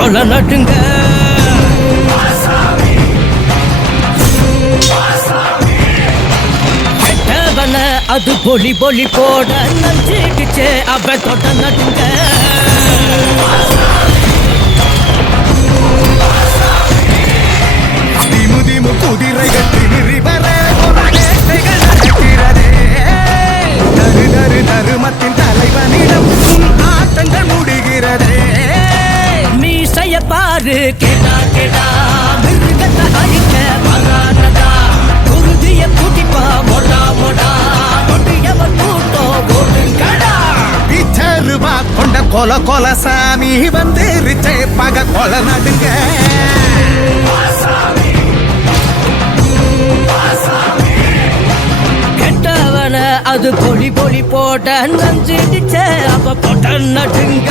கொலை நடுங்க. கெட்டவன அது பொலி பொலி போட நஞ்சிடுச்சே அவன் தொட நடுங்க. திமுதிமு குதிரைகள் திமிரி வர நடக்கிறதே. தரு தரு தருமத்தின் தலைவனிடம் ஆட்டங்கள் முடிகிறதே. மீசைய பாரு கேட்டா கேட்டா மிருகத்தை அழிக்க வரானதா. குருதிய கூட்டிப்பா மொடா மொடா கொடியவர் கூட்டம் ஓடுங்கடா. பிச்சருவா கொண்ட கொல கொல சாமி வந்து ரிச்சே பக கொல நடுங்க. கெட்டவன அது பொலி பொலி போட்ட நஞ்சிடுச்சே அவ போட்ட நடுங்க.